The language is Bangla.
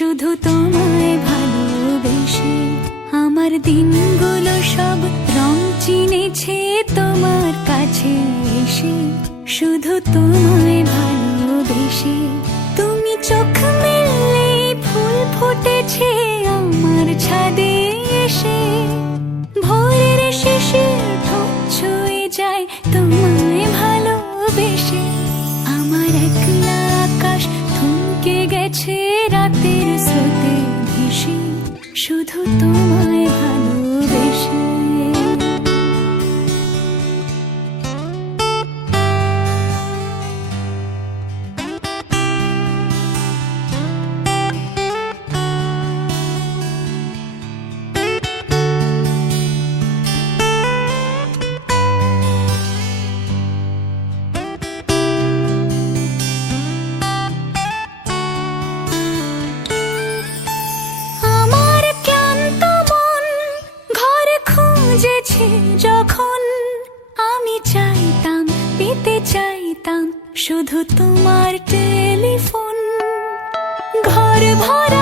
শুধু তোমায় ভালোবেসে আমার দিনগুলো সব রং চিনেছে তোমার কাছে এসে। শুধু তোমায় ভালোবেসে তুমি চোখ মেললে ফুল ফুটেছে আমার ছাদে এসে। ভোরের শিশির ঠোঁট ছুঁয়ে যায় তোমায় ভালোবেসে। আমার একলা আকাশ থমকে গেছে রাতের স্রোতে ভেসে, শুধু তোমায় ভালোবেসে। যখন আমি চাইতাম, পেতে চাইতাম শুধু তোমার টেলিফোন। ঘর ভরা